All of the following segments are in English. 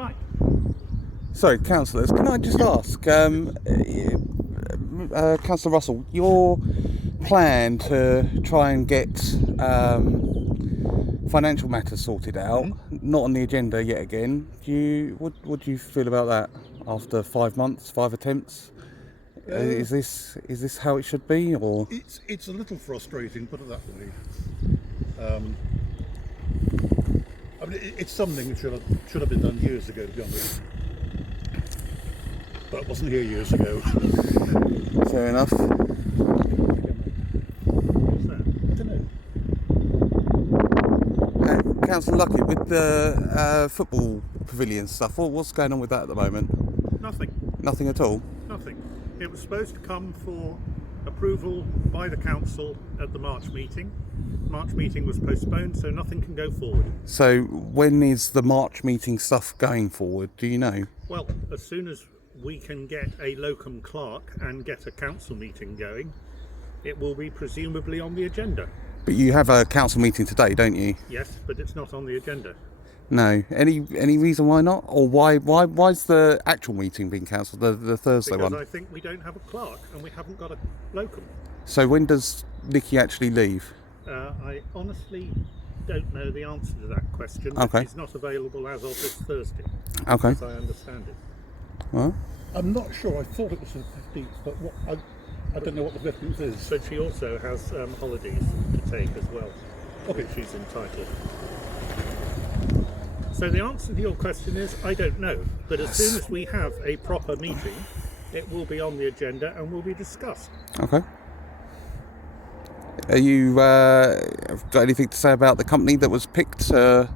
Right. Sorry, councillors, can I just ask, Councillor Russell, your plan to try and get financial matters sorted out, not on the agenda yet again, what do you feel about that after 5 months, 5 attempts? Is this how it should be, or? It's a little frustrating, put it that way. I mean, it's something that should have been done years ago, to be honest. But it wasn't here years ago. Fair enough. What's that? I don't know. Councillor Lucky, with the football pavilion stuff, what's going on with that at the moment? Nothing. Nothing at all? Nothing. It was supposed to come for approval by the council at the March meeting. March meeting was postponed, so nothing can go forward. So when is the March meeting stuff going forward? Do you know? Well, as soon as we can get a locum clerk and get a council meeting going, it will be presumably on the agenda. But you have a council meeting today, don't you? Yes, but it's not on the agenda. No. Any reason why not? Or why's the actual meeting being cancelled, the Thursday Because one? I think we don't have a clerk and we haven't got a locum. So when does Nikki actually leave? I honestly don't know the answer to that question. Okay. It's not available as of this Thursday, Okay. as I understand it. Well, I'm not sure. I thought it was the 15th, but I don't know what the 15th is. But she also has holidays to take as well, which she's entitled. So the answer to your question is, I don't know. But as soon as we have a proper meeting, it will be on the agenda and will be discussed. okay. Are you got anything to say about the company that was picked to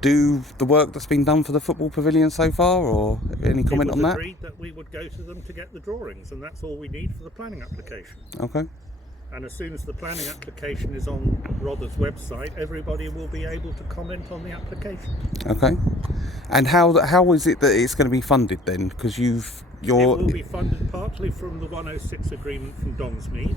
do the work that's been done for the football pavilion so far, or any comment on It was that? agreed that we would go to them to get the drawings, and that's all we need for the planning application. Okay. And as soon as the planning application is on Rother's website, everybody will be able to comment on the application. Okay. And how is it that it's going to be funded then? Because It will be funded partly from the 106 agreement from Dongsmead.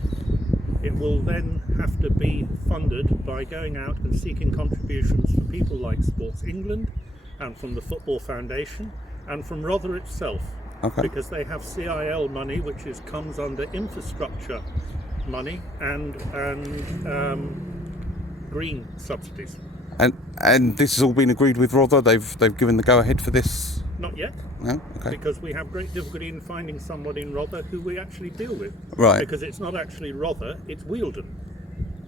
It will then have to be funded by going out and seeking contributions from people like Sports England and from the Football Foundation and from Rother itself. Okay. Because they have CIL money, which comes under infrastructure money and green subsidies. And this has all been agreed with Rother? They've given the go-ahead for this? Not yet, No? Okay. because we have great difficulty in finding someone in Rother who we actually deal with. Right. Because it's not actually Rother, it's Wealden.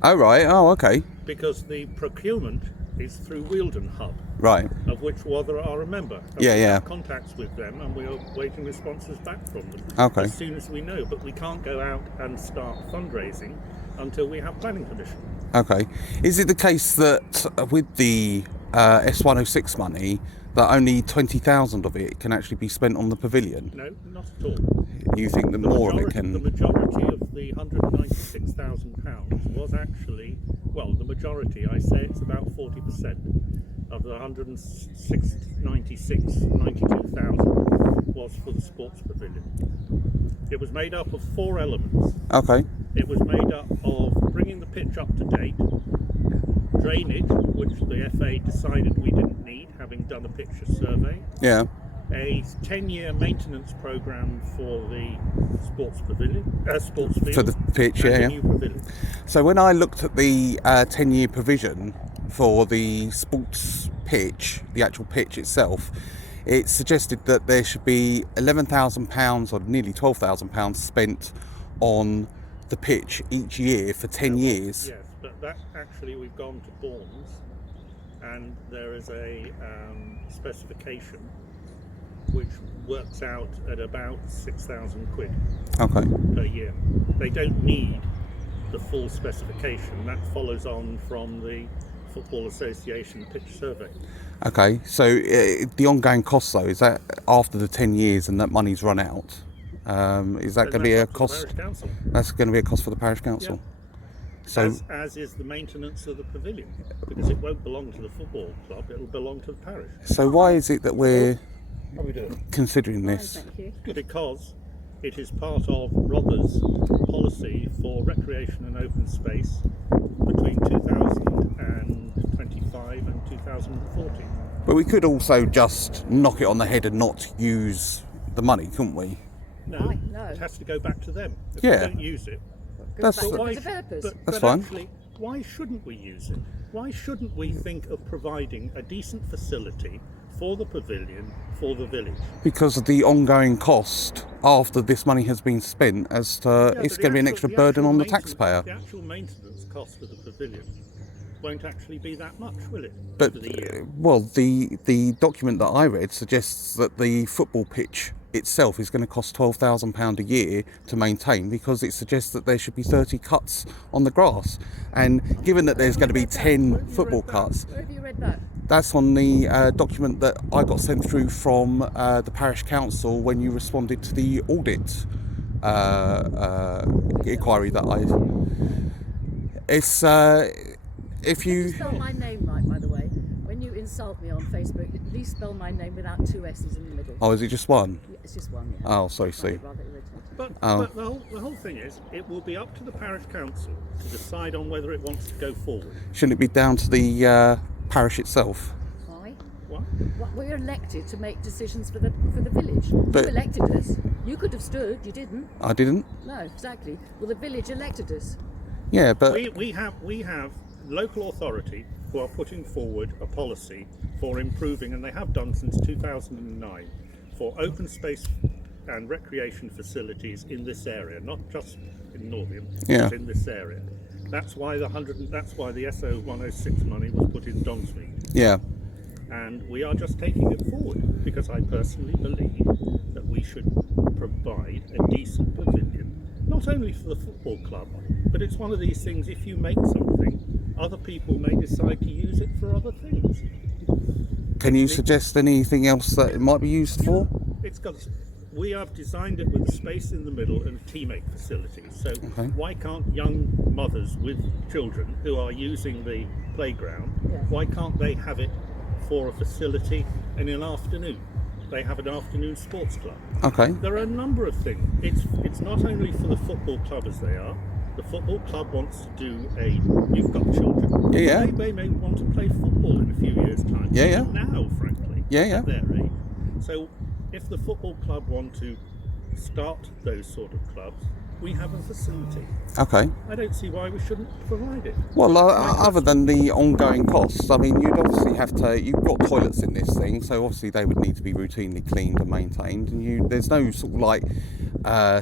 Oh, right. Oh, okay. Because the procurement is through Wealden Hub, Right. of which Rother are a member. And Yeah, we yeah. have contacts with them, and we are waiting responses back from them Okay. as soon as we know. But we can't go out and start fundraising until we have planning permission. Okay. Is it the case that with the S106 money, that only 20,000 of it can actually be spent on the pavilion? No, not at all. You think that more of it can? The majority of the £196,000 was actually, well, the majority, I say it's about 40% of the 92,000 was for the sports pavilion. It was made up of 4 elements. Okay. It was made up of bringing the pitch up to date, drainage, which the FA decided we didn't need, having done a picture survey, Yeah. a 10-year maintenance programme for the sports pavilion, sports field, For the pitch, and yeah. a new pavilion. So when I looked at the 10-year provision for the sports pitch, the actual pitch itself, it suggested that there should be £11,000 or nearly £12,000 spent on the pitch each year for 10 years. Yes, but that actually we've gone to Bournemouth, and there is a specification which works out at about £6,000 Okay. per year. They don't need the full specification. That follows on from the Football Association pitch survey. Okay. So the ongoing cost though, is that after the 10 years and that money's run out? Is that going to be a cost? That's going to be a cost for the parish council. Yeah. So As is the maintenance of the pavilion, because it won't belong to the football club, it'll belong to the parish. so why is it that we're How are we doing? considering this? Thank you. Because it is part of Rother's policy for recreation and open space between 2025 and 2040. But we could also just knock it on the head and not use the money, couldn't we? No, Why? No. it has to go back to them. If Yeah. we don't use it. That's Back to why the developers. But, That's but fine. actually, why shouldn't we use it? Why shouldn't we think of providing a decent facility for the pavilion for the village? Because of the ongoing cost after this money has been spent, as to it's going to be an extra burden on the taxpayer. The actual maintenance cost of the pavilion won't actually be that much, will it? But for the year? well, the document that I read suggests that the football pitch itself is going to cost £12,000 a year to maintain, because it suggests that there should be 30 cuts on the grass, and given that there's going to be 10 football cuts, Where have you read that? that's on the document that I got sent through from the parish council when you responded to the audit inquiry that it's if you Spell my name right, by the way. When you insult me on Facebook, at least spell my name without 2 S's in the middle. oh, is it just one? Yeah, it's just one, yeah. Oh, sorry, Sue. Rather irritating. But, Oh. but the whole thing is, it will be up to the parish council to decide on whether it wants to go forward. Shouldn't it be down to the parish itself? Why? What? Well, we're elected to make decisions for the village. But- You elected us. You could have stood, you didn't. I didn't. No, exactly. Well, the village elected us. Yeah, but We have local authority who are putting forward a policy for improving, and they have done since 2009, for open space and recreation facilities in this area, not just in Northiam, Yeah. but in this area. That's why the SO 106 money was put in Dongsmead. yeah, And we are just taking it forward, because I personally believe that we should provide a decent pavilion, not only for the football club, but it's one of these things, if you make something, other people may decide to use it for other things. can you suggest anything else that it might be used for? It's got. We have designed it with space in the middle and teammate facilities. So Okay. why can't young mothers with children who are using the playground, Yes. why can't they have it for a facility in an afternoon? They have an afternoon sports club. Okay, There are a number of things. It's not only for the football club as they are. The football club wants to do you've got children. Yeah. They may want to play football in a few years' time. Yeah, yeah. Even now, frankly. Yeah, yeah. At their age. So if the football club want to start those sort of clubs, we have a facility. okay. I don't see why we shouldn't provide it. Well, other than the ongoing costs, I mean, you'd obviously have to. You've got toilets in this thing, so obviously they would need to be routinely cleaned and maintained. And there's no sort of like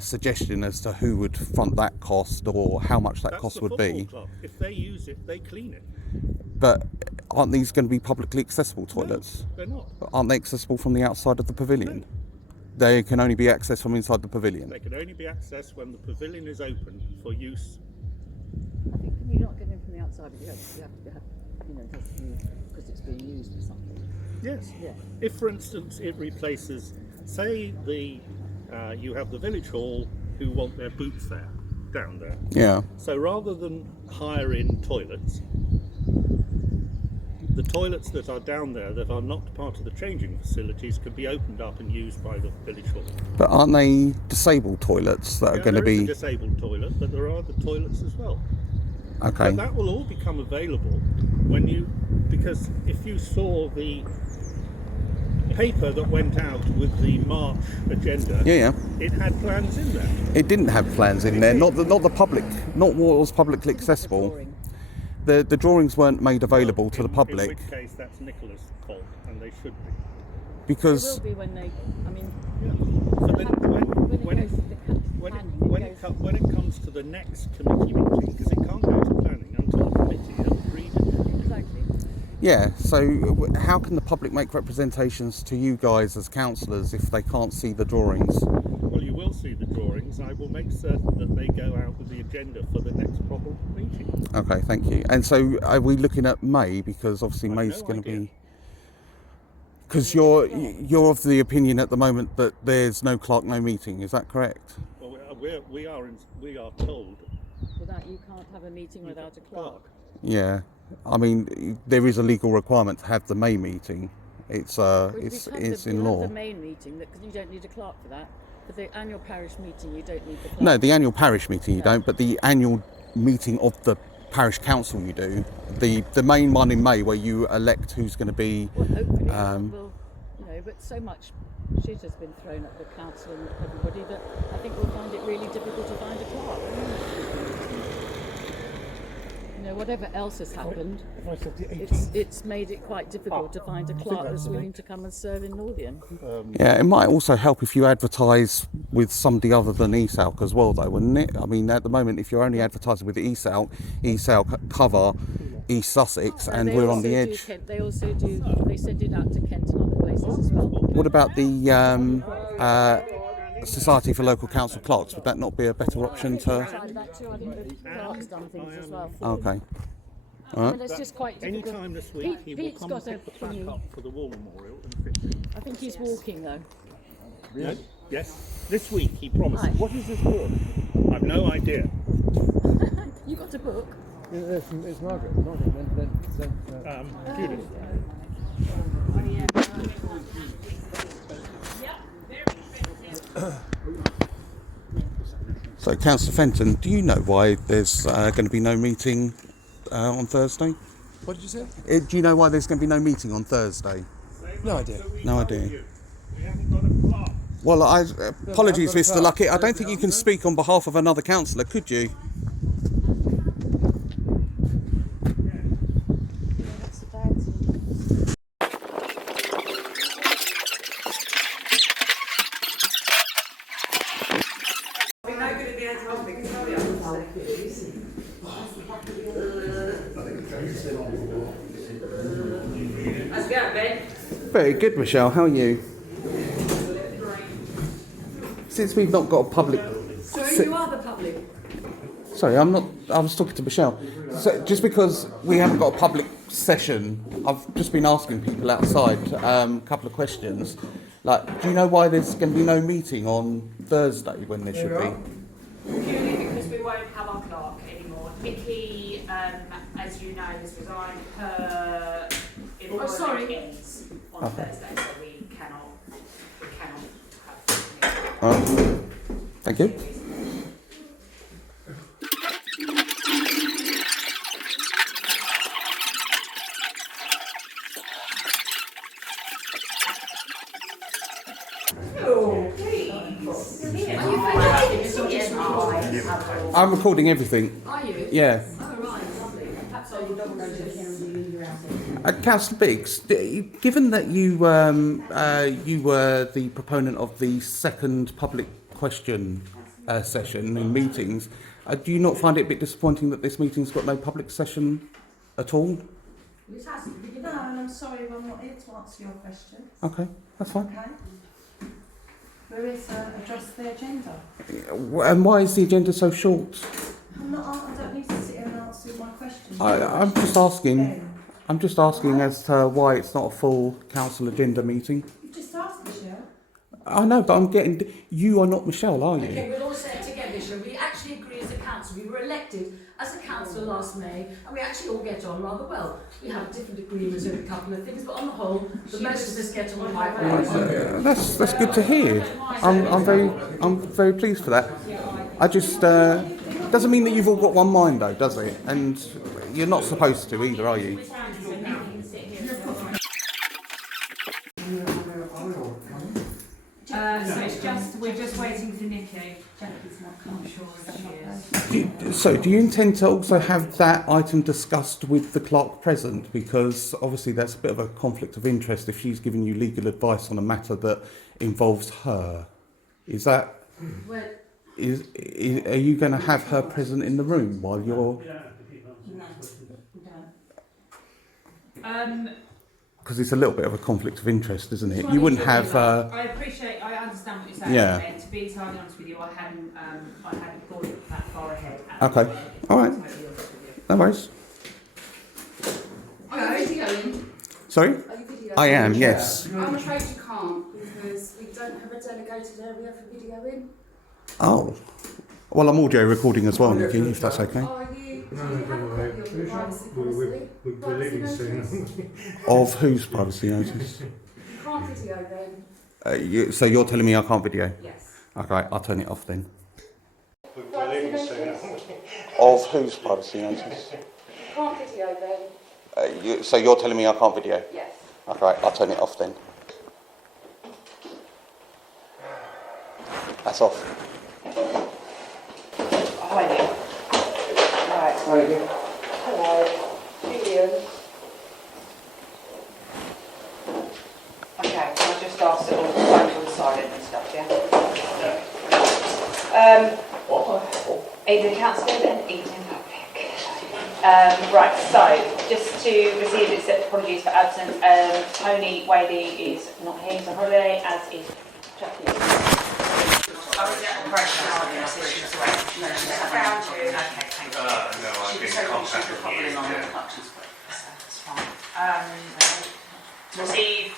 suggestion as to who would front that cost or how much that That's cost the would football be. club. If they use it, they clean it. But aren't these going to be publicly accessible toilets? No, they're not. Aren't they accessible from the outside of the pavilion? They can only be accessed from inside the pavilion. They can only be accessed when the pavilion is open for use. I think you're not getting them from the outside, but you have to have, it has to be because it's being used for something. Yes. Yeah. If, for instance, it replaces, say, you have the village hall who want their boot fair down there. Yeah. So rather than hire in toilets, the toilets that are down there that are not part of the changing facilities can be opened up and used by the village hall. But aren't they disabled toilets that are Yeah, going to there is a be? disabled toilet, but there are the toilets as well. Okay. But that will all become available because if you saw the paper that went out with the March agenda, Yeah. it had plans in there. It didn't have plans in there. Not the public. Not what was publicly accessible. Drawing. The drawings weren't made available to the In public which case, that's Nicola's fault, and they should be. It because will be when they, I mean, Yeah. So then when it goes to the planning, when it comes to the next committee meeting, because it can't go to planning until the committee has agreed it. exactly. yeah. So how can the public make representations to you guys as councillors if they can't see the drawings? Well, you will see the drawings. I will make certain that they go out with the agenda for the next proper meeting. Okay, thank you. And so are we looking at May, because obviously I've May's no going to idea. be. Because you're of the opinion at the moment that there's no clerk, no meeting. Is that correct? Well, we are told Without you can't have a meeting without a clerk. Yeah. I mean, there is a legal requirement to have the May meeting. It's in law. The main meeting, because you don't need a clerk for that. For the annual parish meeting, you don't need the clerk. No, the annual parish meeting you No. don't, but the annual meeting of the parish council you do, the main one in May where you elect who's going to be. Well, hopefully, we'll, you know, but so much shit has been thrown at the council and everybody that I think we'll find it really difficult to find a clerk. You know, whatever else has happened, If I said the 18th, it's made it quite difficult to find a clerk that's willing to come and serve in Northiam. Yeah, it might also help if you advertise with somebody other than ESALC as well, though, wouldn't it? I mean, at the moment, if you're only advertising with ESALC cover East Sussex, and they we're on also the do edge. Kent, they also do. They send it out to Kent and other places as well. What about the Society for Local Council Clerks? Would that not be a better option to? Tried that too. I think the clerk's done things as well. Okay. I mean, it's just quite Any difficult. time this week, he will Pete's come got and a pick the plaque thingy. up for the war memorial and fix it. I think he's walking though. No? Yes, this week he promised. Right. What is this for? I've no idea. You got a book? it's Margaret. Judith. So, Councillor Fenton, do you know why there's going to be no meeting on Thursday? What did you say? Do you know why there's going to be no meeting on Thursday? No idea. No idea. We haven't got a clerk. Well, apologies, Mr. Luckett. I don't think you can speak on behalf of another councillor, could you? That's about it. How's it going, Ben? Very good, Michelle. How are you? Since we've not got a public... Sorry, you are the public. Sorry, I'm not... I was talking to Michelle. So, just because we haven't got a public session, I've just been asking people outside a couple of questions. Like, do you know why there's going to be no meeting on Thursday when there should be? Purely because we won't have our clerk anymore. Nikki, as you know, has resigned. Her employment ends on Thursday, so we cannot have. All right. Thank you. Oh, please. Are you I'm recording everything. Are you? Yeah. Oh, right, lovely. Perhaps I will double notice. Councillor Biggs, given that you were the proponent of the second public question session in meetings, do you not find it a bit disappointing that this meeting's got no public session at all? It hasn't. No, and I'm sorry I'm not here to answer your questions. Okay, that's fine. Okay. We're here to address the agenda. And why is the agenda so short? I don't need to sit here and answer my questions. I'm just asking. I'm just asking as to why it's not a full council agenda meeting. You just asked, Michelle. I know, but I'm getting. You are not Michelle, are you? Okay, we'll all say it together, shall we? Actually agree as a council. We were elected as a council last May, and we actually all get on rather well. We have different agreements over a couple of things, but on the whole, the most of us get on quite well. That's good to hear. I'm very pleased for that. I just doesn't mean that you've all got one mind though, does it? And you're not supposed to either, are you? So it's just, we're just waiting for Nikki. Jackie's not come, I'm sure she is. So, do you intend to also have that item discussed with the clerk present? Because obviously that's a bit of a conflict of interest if she's giving you legal advice on a matter that involves her. Is that... Well, are you going to have her present in the room while you're... Because it's a little bit of a conflict of interest, isn't it? You wouldn't have... I understand what you're saying. Yeah. And to be entirely honest with you, I hadn't thought that far ahead. Okay, all right. No worries. Are you videoing? Sorry? Are you videoing? I am, yes. I'm afraid you can't because we don't have a delegated area for videoing. Oh. Well, I'm audio recording as well, Nikki, if that's okay. Are you? Do you have a copy of your privacy policy? We're leaving soon. Of whose privacy notice? You can't video then. So you're telling me I can't video? Yes. Okay, I'll turn it off then. We're leaving soon. Of whose privacy notice? Can't video then. So you're telling me I can't video? Yes. Okay, I'll turn it off then. That's off. Hi there. Right. Hello. Julian. Okay, so I just asked it all the phones on silent and stuff, yeah? Evening councillors and evening public. Right, so just to receive and accept apologies for absence, Tony Wadey is not here, he's on holiday, as is Jackie. I was at the correction, so she was away. Okay, thank you. No, I've been in contact with you. That's fine. Receive.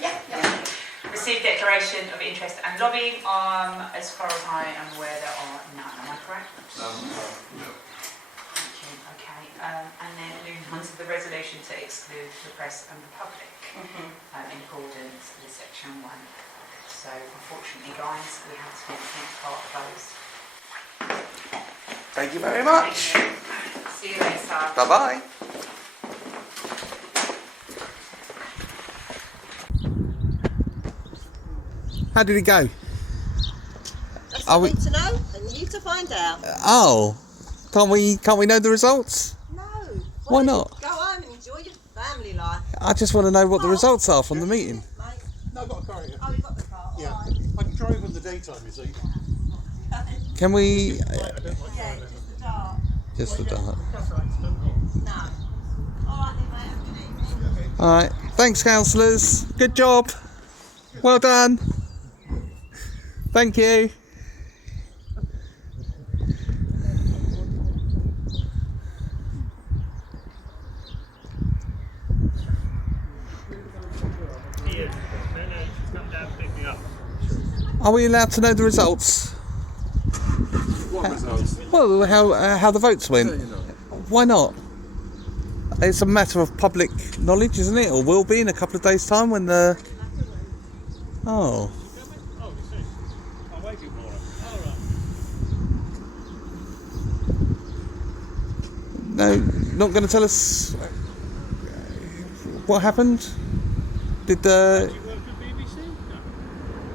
Yeah. Receive declaration of interest and lobbying. As far as I am aware, there are none. Am I correct? No. Thank you. Okay. And then moving on to the resolution to exclude the press and the public in accordance with section 1. So unfortunately, guys, we have to do the next part of those. Thank you very much. See you later. Bye-bye. How did it go? That's Are for we- me to know and you to find out. Oh, can't we know the results? No. Why not? Go home and enjoy your family life. I just want to know what the results are from the meeting. Mate. No, I've got a car here. Oh, you've got the car. Yeah. All right. I can drive in the daytime, you see. Can we? I don't like Yeah, driving. just the dark. Just the dark. That's right, don't know. No. All right then, mate. Have a good evening. All right. Thanks, councillors. Good job. Well done. Thank you. Ian. No, she's come down to pick me up. Are we allowed to know the results? What results? Well, how the votes went. Why not? It's a matter of public knowledge, isn't it? Or will be in a couple of days' time when the. Oh. Oh, you see. I'm waiting for her. All right. No, not going to tell us what happened. Did the. Do you work at BBC?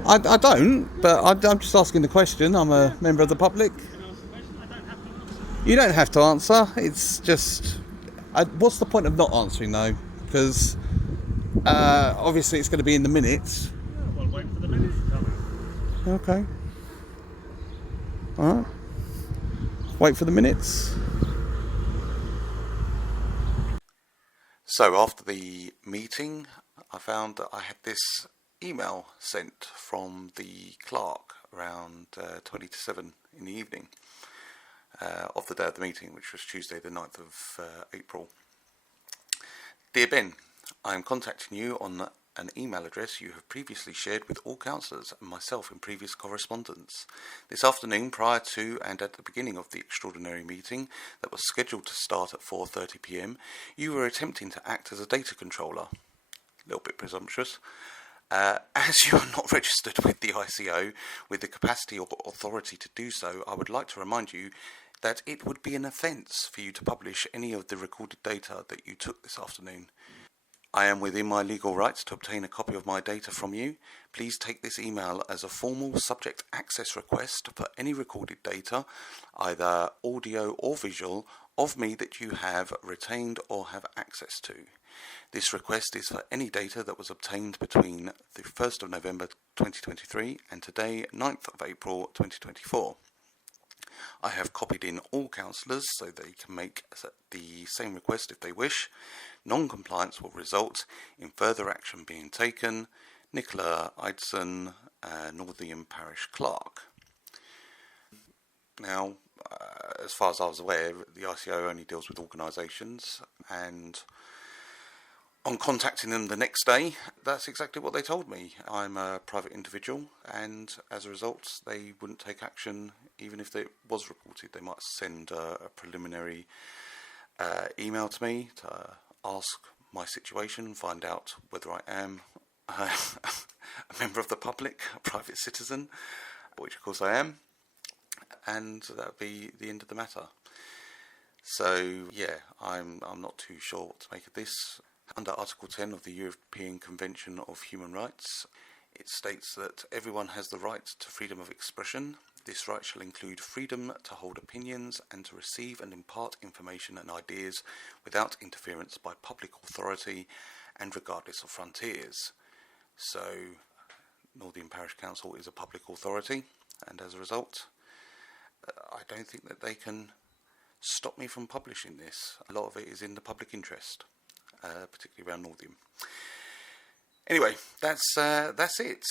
No. I don't, but I'm just asking the question. I'm a member of the public. Can I ask a question? I don't have to answer. You don't have to answer. It's just. What's the point of not answering though? Because obviously it's going to be in the minutes. Yeah, well, wait for the minutes to come out. Okay. Alright. Wait for the minutes. So after the meeting, I found that I had this email sent from the clerk around 20 to 7 in the evening of the day of the meeting, which was Tuesday the 9th of April. Dear Ben, I am contacting you on an email address you have previously shared with all councillors and myself in previous correspondence. This afternoon, prior to and at the beginning of the extraordinary meeting that was scheduled to start at 4:30 p.m, you were attempting to act as a data controller. A little bit presumptuous. As you are not registered with the ICO with the capacity or authority to do so, I would like to remind you that it would be an offence for you to publish any of the recorded data that you took this afternoon. I am within my legal rights to obtain a copy of my data from you. Please take this email as a formal subject access request for any recorded data, either audio or visual, of me that you have retained or have access to. This request is for any data that was obtained between the 1st of November 2023 and today, 9th of April 2024. I have copied in all councillors so they can make the same request if they wish. Non-compliance will result in further action being taken. Nicola Eidson, Northiam Parish Clerk. Now, as far as I was aware, the ICO only deals with organisations, and on contacting them the next day, that's exactly what they told me. I'm a private individual, and as a result, they wouldn't take action even if it was reported. They might send a preliminary email to me to ask my situation, find out whether I am a member of the public, a private citizen, which of course I am. and that would be the end of the matter. So yeah, I'm not too sure what to make of this. Under Article 10 of the European Convention of Human Rights, it states that everyone has the right to freedom of expression. This right shall include freedom to hold opinions and to receive and impart information and ideas without interference by public authority and regardless of frontiers. So, Northiam Parish Council is a public authority, and as a result, I don't think that they can stop me from publishing this. A lot of it is in the public interest, particularly around Northiam. Anyway, that's it.